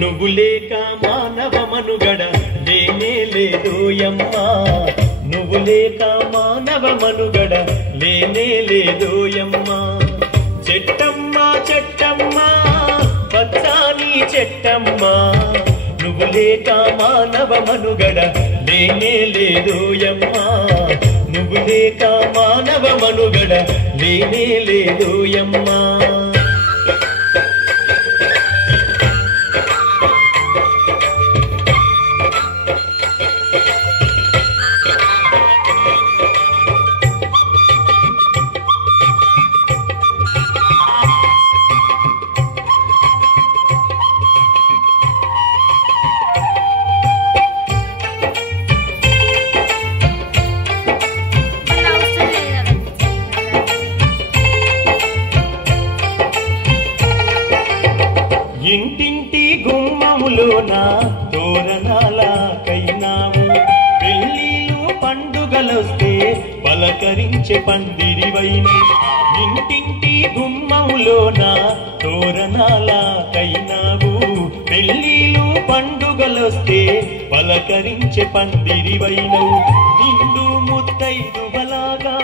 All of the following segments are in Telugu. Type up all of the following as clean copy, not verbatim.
నువ్వు లేక మానవ మనుగడ లేనే లేదోయమ్మా, నువ్వు లేక మానవ మనుగడ లేనే లేదోయమ్మా. చెట్టమ్మా చెట్టమ్మా పచ్చాని చెట్టమ్మా, నువ్వు లేక మానవ మనుగడ లేనే లేదోయమ్మా, నువ్వు లేక మానవ మనుగడ లేనే లేదోయమ్మా. ఇంటింటి గుమ్మములోన తోరణాలకైనావు, పెళ్ళిళ్ళు పండుగలొస్తే పలకరించే పందిరివైన. ఇంటింటి గుమ్మములోన తోరణాలకైనావు, పెళ్ళిళ్ళు పండుగలొస్తే పలకరించే పందిరివైనవు. నిండు ముత్తైదువలాగా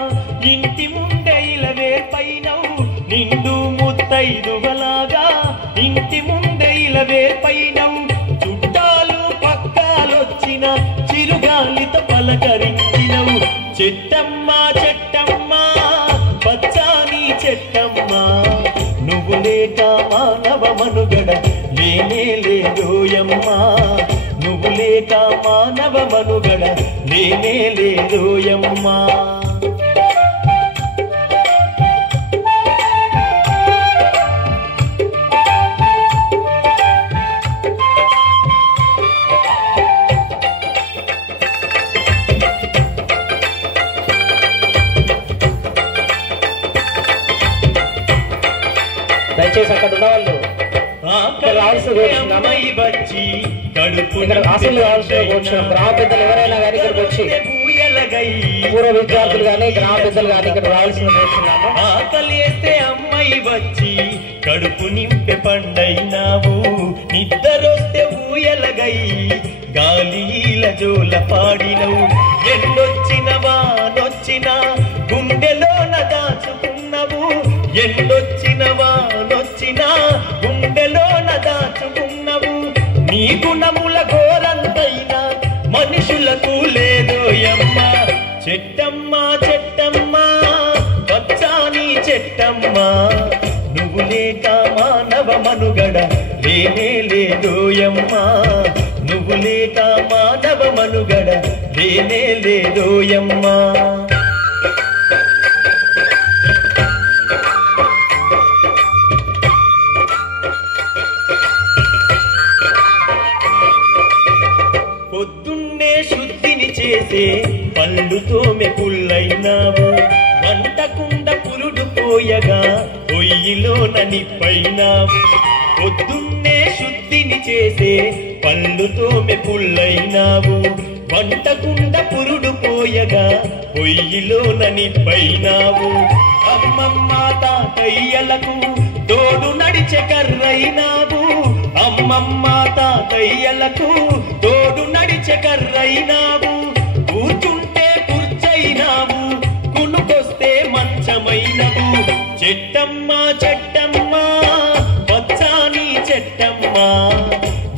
ఇంటి ముందే ఇలవేర్పైనవు, నిండు ముత్తైదువలాగా ఇంటి ముందే ఇలవేర్పైనవు. చుట్టాలు పక్కాలొచ్చిన చిరుగాలితో పలకరించినవు. చెట్టమ్మా చెట్టమ్మా పచ్చాని చెట్టమ్మా, నువ్వు లేక మానవ మనుగడ లేనే లేదోయమ్మా, నువ్వు లేక మానవ మనుగడ లేనే లేదోయమ్మా. దయచేసి అక్కడ ఉన్న వాళ్ళు గ్రామ పెద్దలు ఎవరైనా కానీ ఇక్కడికి వచ్చి పూర్వ విద్యార్థులు కానీ గ్రామ పెద్దలు కానీ ఇక్కడ రావాల్సిన కోరుతున్నాను. ఆకలేస్తే అమ్మాయి వచ్చి కడుపు నింపే పండైనావు, నిద్రొస్తే ఊయలగై గాలిల జోల పాడినవు. ఎండొచ్చిన వానొచ్చిన గుండెలోన దాచుకున్నవు, ఎండొచ్చిన వానొచ్చిన గుండెలోన దాచుకున్నవు. నీ గుణముల ఘోరంతైనా మనుషులకు లేదోయమ్మా. చెట్టమ్మా చెట్టమ్మా పచ్చాని చెట్టమ్మా, నువ్వు లేక మానవ మనుగడ లేనే లేదోయమ్మా, నువ్వు లేక మానవ మనుగడ లేనే లేదోయమ్మా. పొద్దున్నే శుద్ధిని చేసే పళ్ళుతో మెకుళ్ళైనావు, వంటకుండ పురుడు పోయగా పొయ్యిలోన నిప్పైనావు. పొద్దున్నే శుద్ధిని చేసే పళ్ళుతో మెకుళ్ళైనావు, వంటకుండ పురుడు పోయగా పొయ్యిలోన నిప్పైనావు. అమ్మమ్మ తాతయ్యలకు తోడు నడిచే కర్రైనావు, అమ్మమ్మ తాతయ్యలకు తోడు నడిచే కర్రైనావు. కూర్చుంటే కుర్చైనావు, కునుకొస్తే మంచమైనవు. చెట్టమ్మా చెట్టమ్మా పచ్చాని చెట్టమ్మా,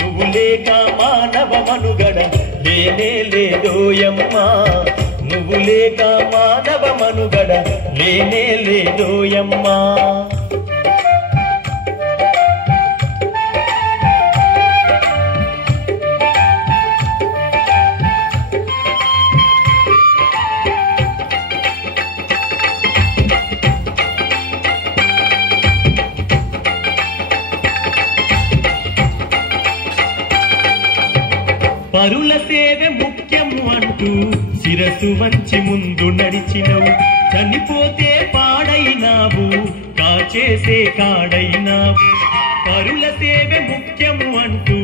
నువ్వు లేక మానవ మనుగడ లేనే లేదోయమ్మా, నువ్వు లేక మానవ మనుగడ లేనే లేదోయమ్మా. పరుల సేవ ముఖ్యము అంటూ శిరసు వంచి ముందు నడిచినవు, చనిపోతే పాడైనావు కాచేసే కాడైనావు. పరుల సేవ ముఖ్యము అంటూ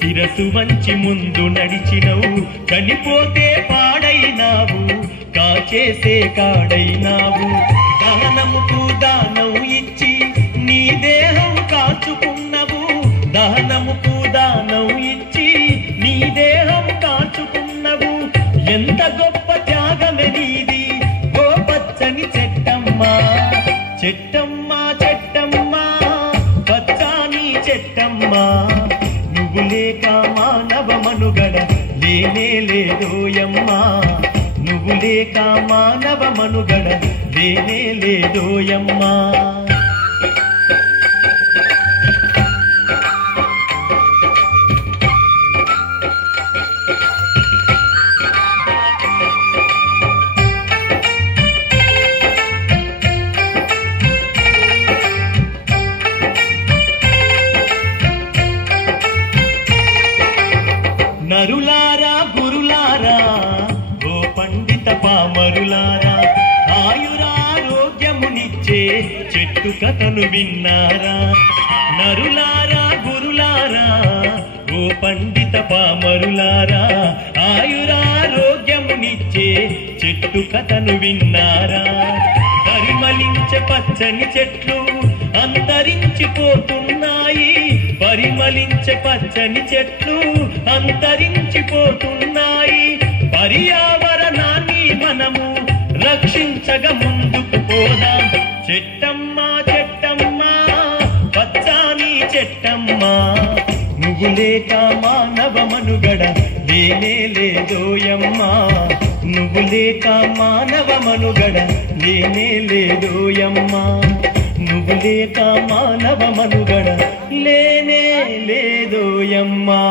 శిరసు వంచి ముందు నడిచినవు, చనిపోతే పాడైనావు కాచేసే కాడైనావు. దానముకు దానం ఇచ్చి నీ దేహం కాచుకున్నవు, దహన ప్రాణముకు దానం ఇచ్చి నీ దేహం కాచుకున్నవు ఎంత గొప్ప త్యాగమే నీది ఓ పచ్చని చెట్టమ్మా చెట్టమ్మా చెట్టమ్మా పచ్చాని చెట్టమ్మా నువ్వు లేక మానవ మనుగడ లేనే లేదోయమ్మా నువ్వు లేక మానవ మనుగడ లేనే లేదోయమ్మా నరులారా గురులారా ఓ పండిత పామరులారా ఆయురారోగ్యమునిచ్చే చెట్టు కథను విన్నారా నరులారా గురులారా ఓ పండిత పామరులారా ఆయురారోగ్యమునిచ్చే చెట్టు కథను విన్నారా పరిమళించే పచ్చని చెట్లు అంతరించిపోతున్నాయి పరిమళించే పచ్చని చెట్లు అంతరించిపోతున్నాయి పర్యావరణాన్ని మనము రక్షించగా ముందుకు పోదాం చెట్టమ్మా చెట్టమ్మా పచ్చాని చెట్టమ్మా నువ్వు లేక మానవ మనుగడ లేనే లేదోయమ్మా నువ్వు లేక మానవ మనుగడ లేనే లేదోయమ్మా నువ్వు లేక మానవ మనుగడ లేనే లేదోయమ్మా